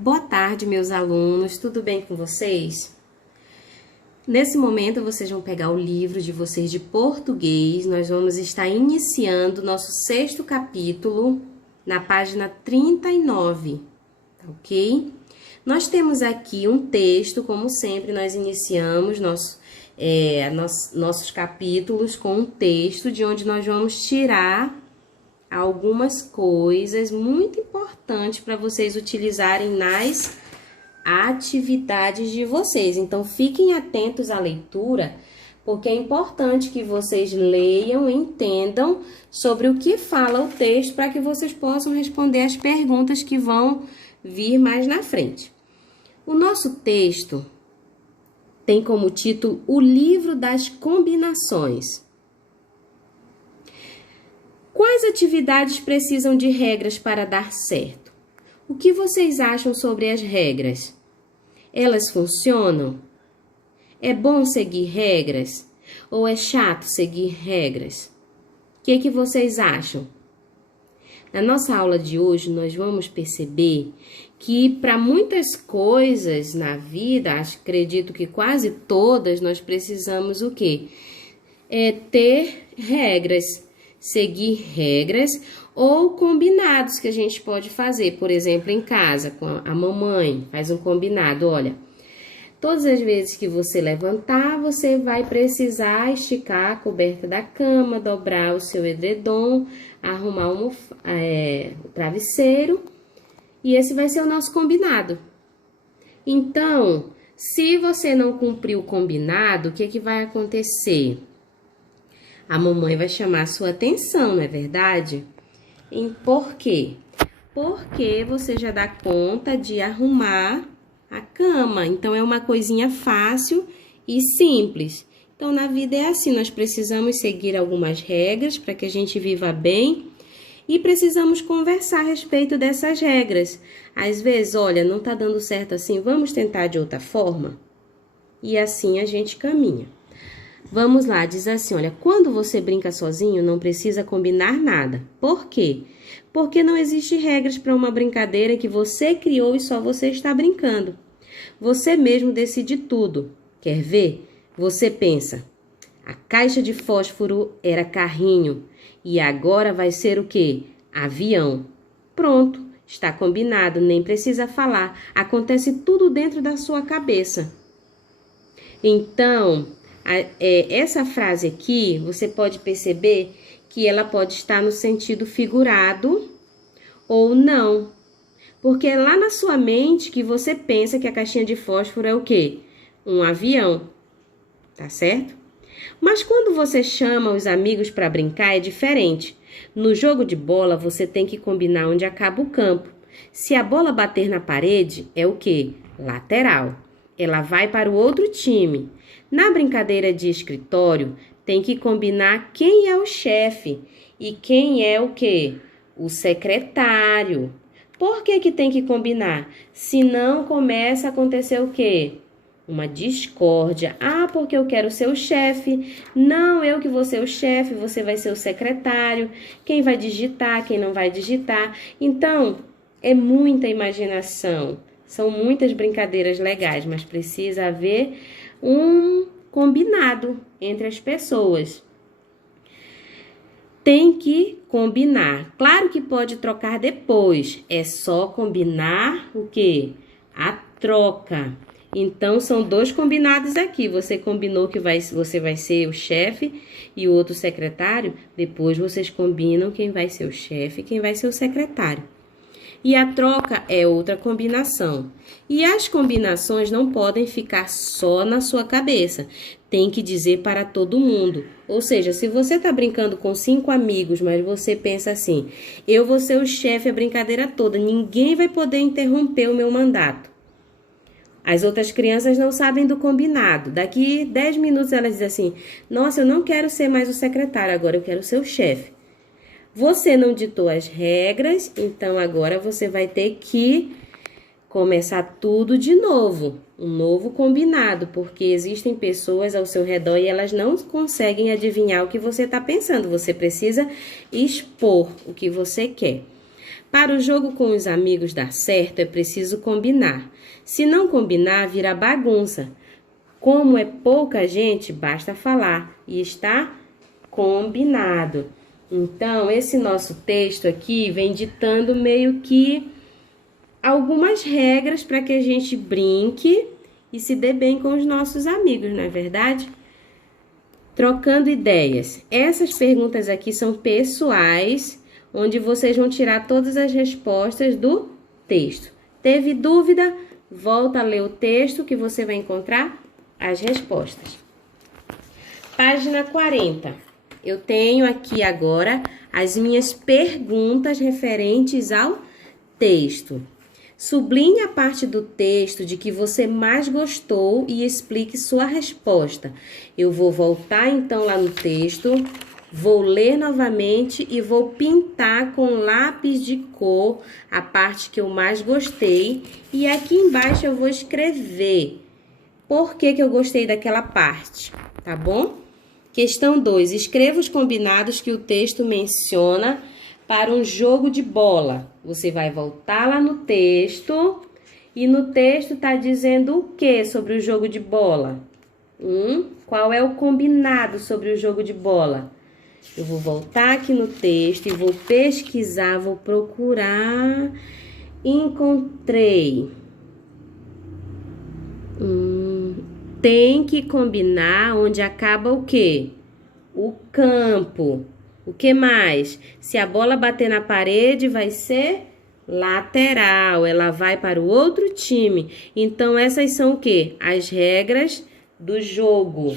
Boa tarde, meus alunos, tudo bem com vocês? Nesse momento, vocês vão pegar o livro de vocês de português. Nós vamos estar iniciando nosso sexto capítulo na página 39, ok? Nós temos aqui um texto, como sempre, nós iniciamos nossos capítulos com um texto de onde nós vamos tirar algumas coisas muito importantes para vocês utilizarem nas atividades de vocês. Então, fiquem atentos à leitura, porque é importante que vocês leiam e entendam sobre o que fala o texto para que vocês possam responder as perguntas que vão vir mais na frente. O nosso texto tem como título O Livro das Combinações. Quais atividades precisam de regras para dar certo? O que vocês acham sobre as regras? Elas funcionam? É bom seguir regras? Ou é chato seguir regras? O que vocês acham? Na nossa aula de hoje, nós vamos perceber que para muitas coisas na vida, acredito que quase todas, nós precisamos o quê? Ter regras. Seguir regras ou combinados que a gente pode fazer, por exemplo, em casa, com a mamãe, faz um combinado, olha, todas as vezes que você levantar, você vai precisar esticar a coberta da cama, dobrar o seu edredom, arrumar o travesseiro, e esse vai ser o nosso combinado. Então, se você não cumprir o combinado, o que vai acontecer? A mamãe vai chamar a sua atenção, não é verdade? Por quê? Porque você já dá conta de arrumar a cama. Então, é uma coisinha fácil e simples. Então, na vida é assim, nós precisamos seguir algumas regras para que a gente viva bem e precisamos conversar a respeito dessas regras. Às vezes, olha, não tá dando certo assim, vamos tentar de outra forma? E assim a gente caminha. Vamos lá, diz assim, olha, quando você brinca sozinho, não precisa combinar nada. Por quê? Porque não existe regras para uma brincadeira que você criou e só você está brincando. Você mesmo decide tudo. Quer ver? Você pensa, a caixa de fósforo era carrinho e agora vai ser o quê? Avião. Pronto, está combinado, nem precisa falar. Acontece tudo dentro da sua cabeça. Então, essa frase aqui, você pode perceber que ela pode estar no sentido figurado ou não. Porque é lá na sua mente que você pensa que a caixinha de fósforo é o quê? Um avião, tá certo? Mas quando você chama os amigos para brincar é diferente. No jogo de bola, você tem que combinar onde acaba o campo. Se a bola bater na parede, é o quê? Lateral. Ela vai para o outro time. Na brincadeira de escritório, tem que combinar quem é o chefe e quem é o quê? O secretário. Por que tem que combinar? Senão começa a acontecer o quê? Uma discórdia. Ah, porque eu quero ser o chefe. Não, eu que vou ser o chefe, você vai ser o secretário. Quem vai digitar, quem não vai digitar. Então, é muita imaginação. São muitas brincadeiras legais, mas precisa haver um combinado entre as pessoas. Tem que combinar. Claro que pode trocar depois. É só combinar o quê? A troca. Então, são dois combinados aqui. Você combinou que você vai ser o chefe e o outro secretário. Depois, vocês combinam quem vai ser o chefe e quem vai ser o secretário. E a troca é outra combinação. E as combinações não podem ficar só na sua cabeça. Tem que dizer para todo mundo. Ou seja, se você está brincando com 5 amigos, mas você pensa assim, eu vou ser o chefe a brincadeira toda, ninguém vai poder interromper o meu mandato. As outras crianças não sabem do combinado. Daqui 10 minutos elas dizem assim, nossa, eu não quero ser mais o secretário, agora eu quero ser o chefe. Você não ditou as regras, então agora você vai ter que começar tudo de novo, um novo combinado, porque existem pessoas ao seu redor e elas não conseguem adivinhar o que você está pensando. Você precisa expor o que você quer. Para o jogo com os amigos dar certo, é preciso combinar. Se não combinar, vira bagunça. Como é pouca gente, basta falar e está combinado. Então, esse nosso texto aqui vem ditando meio que algumas regras para que a gente brinque e se dê bem com os nossos amigos, não é verdade? Trocando ideias. Essas perguntas aqui são pessoais, onde vocês vão tirar todas as respostas do texto. Teve dúvida? Volta a ler o texto que você vai encontrar as respostas. Página 40. Eu tenho aqui agora as minhas perguntas referentes ao texto. Sublinhe a parte do texto de que você mais gostou e explique sua resposta. Eu vou voltar então lá no texto, vou ler novamente e vou pintar com lápis de cor a parte que eu mais gostei. E aqui embaixo eu vou escrever por que eu gostei daquela parte, tá bom? Questão 2. Escreva os combinados que o texto menciona para um jogo de bola. Você vai voltar lá no texto e no texto está dizendo o que sobre o jogo de bola? Qual é o combinado sobre o jogo de bola? Eu vou voltar aqui no texto e vou pesquisar, vou procurar. Encontrei. Tem que combinar onde acaba o quê? O campo. O que mais? Se a bola bater na parede, vai ser lateral. Ela vai para o outro time. Então, essas são o quê? As regras do jogo.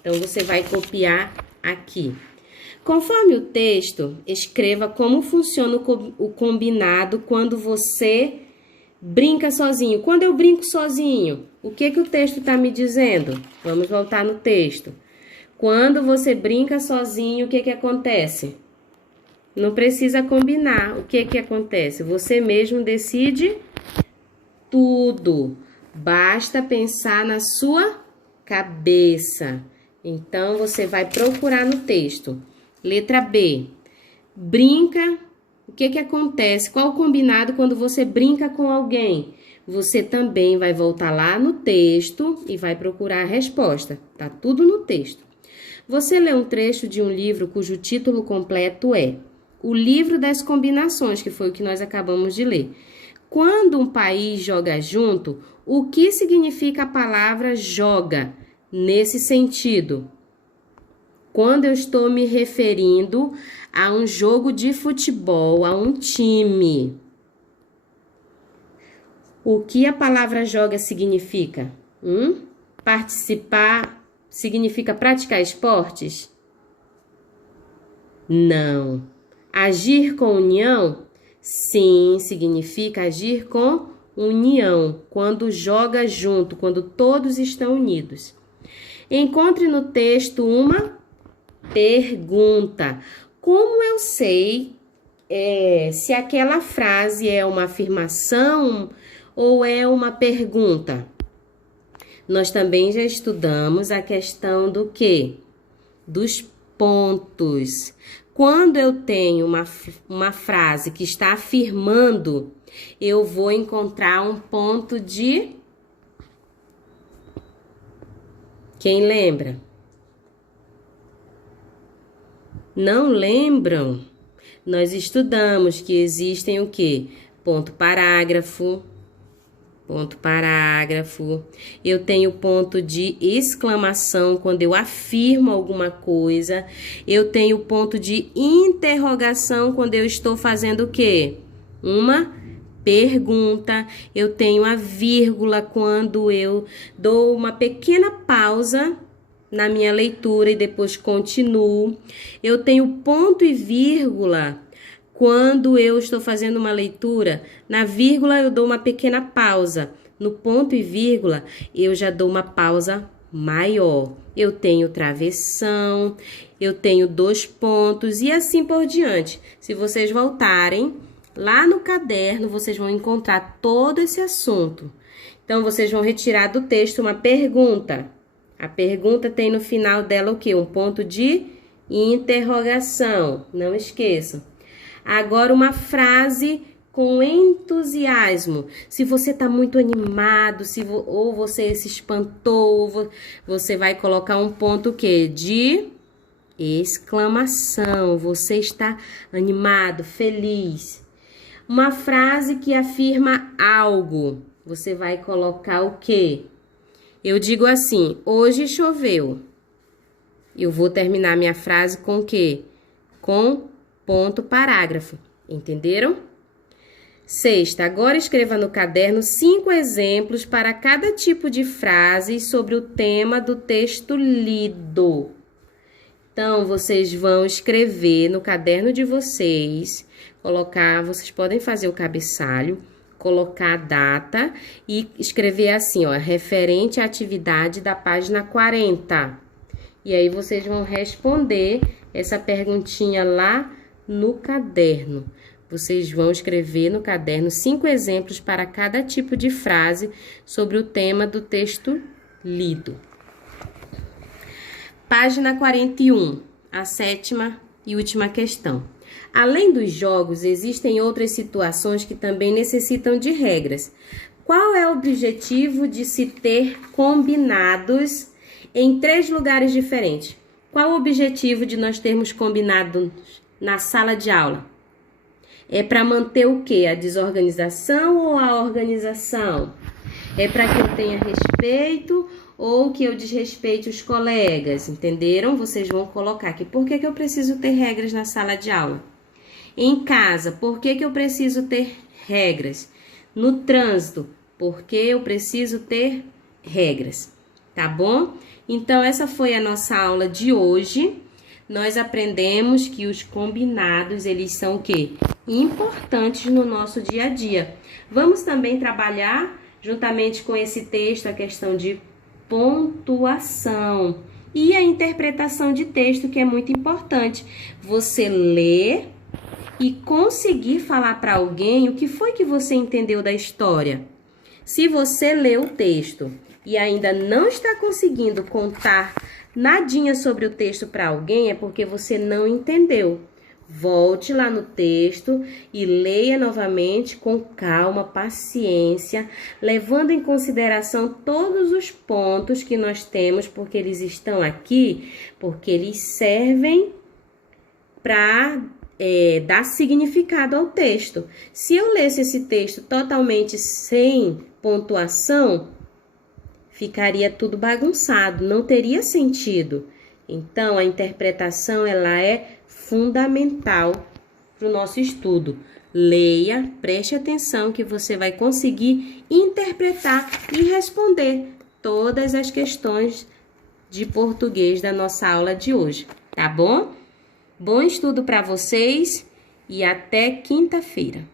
Então, você vai copiar aqui. Conforme o texto, escreva como funciona o combinado quando você brinca sozinho. Quando eu brinco sozinho, o que o texto está me dizendo? Vamos voltar no texto. Quando você brinca sozinho, o que acontece? Não precisa combinar. O que acontece? Você mesmo decide tudo. Basta pensar na sua cabeça. Então, você vai procurar no texto. Letra B. Brinca. O que acontece? Qual o combinado quando você brinca com alguém? Você também vai voltar lá no texto e vai procurar a resposta. Tá tudo no texto. Você lê um trecho de um livro cujo título completo é O Livro das Combinações, que foi o que nós acabamos de ler. Quando um país joga junto, o que significa a palavra joga nesse sentido? Quando eu estou me referindo a um jogo de futebol, a um time. O que a palavra joga significa? Participar significa praticar esportes? Não. Agir com união? Sim, significa agir com união. Quando joga junto, quando todos estão unidos. Encontre no texto uma pergunta. Como eu sei se aquela frase é uma afirmação ou é uma pergunta? Nós também já estudamos a questão do quê? Dos pontos. Quando eu tenho uma frase que está afirmando, eu vou encontrar um ponto de... Quem lembra? Não lembram? Nós estudamos que existem o quê? Ponto parágrafo. Ponto parágrafo. Eu tenho ponto de exclamação quando eu afirmo alguma coisa. Eu tenho ponto de interrogação quando eu estou fazendo o quê? Uma pergunta. Eu tenho a vírgula quando eu dou uma pequena pausa na minha leitura e depois continuo. Eu tenho ponto e vírgula quando eu estou fazendo uma leitura. Na vírgula eu dou uma pequena pausa. No ponto e vírgula eu já dou uma pausa maior. Eu tenho travessão, eu tenho dois pontos e assim por diante. Se vocês voltarem lá no caderno, vocês vão encontrar todo esse assunto. Então, vocês vão retirar do texto uma pergunta. A pergunta tem no final dela o quê? Um ponto de interrogação. Não esqueçam. Agora, uma frase com entusiasmo. Se você está muito animado, ou você se espantou, você vai colocar um ponto o quê? De exclamação. Você está animado, feliz. Uma frase que afirma algo. Você vai colocar o quê? Eu digo assim, hoje choveu. Eu vou terminar minha frase com o quê? Com ponto parágrafo. Entenderam? Sexta, agora escreva no caderno 5 exemplos para cada tipo de frase sobre o tema do texto lido. Então, vocês vão escrever no caderno de vocês, vocês podem fazer o cabeçalho, colocar a data e escrever assim, ó, referente à atividade da página 40. E aí, vocês vão responder essa perguntinha lá no caderno. Vocês vão escrever no caderno 5 exemplos para cada tipo de frase sobre o tema do texto lido. Página 41, a 7ª e última questão. Além dos jogos, existem outras situações que também necessitam de regras. Qual é o objetivo de se ter combinados em 3 lugares diferentes? Qual o objetivo de nós termos combinados na sala de aula? É para manter o quê? A desorganização ou a organização? É para que eu tenha respeito ou que eu desrespeite os colegas? Entenderam? Vocês vão colocar aqui. Por que eu preciso ter regras na sala de aula? Em casa, por que eu preciso ter regras? No trânsito, por que eu preciso ter regras? Tá bom? Então, essa foi a nossa aula de hoje. Nós aprendemos que os combinados, eles são o quê? Importantes no nosso dia a dia. Vamos também trabalhar, juntamente com esse texto, a questão de pontuação e a interpretação de texto, que é muito importante. Você lê e conseguir falar para alguém o que foi que você entendeu da história. Se você lê o texto e ainda não está conseguindo contar nadinha sobre o texto para alguém, é porque você não entendeu. Volte lá no texto e leia novamente com calma, paciência, levando em consideração todos os pontos que nós temos, porque eles estão aqui, porque eles servem para dar significado ao texto. Se eu lesse esse texto totalmente sem pontuação, ficaria tudo bagunçado, não teria sentido. Então, a interpretação, ela é fundamental para o nosso estudo. Leia, preste atenção que você vai conseguir interpretar e responder todas as questões de português da nossa aula de hoje, tá bom? Bom estudo para vocês e até quinta-feira.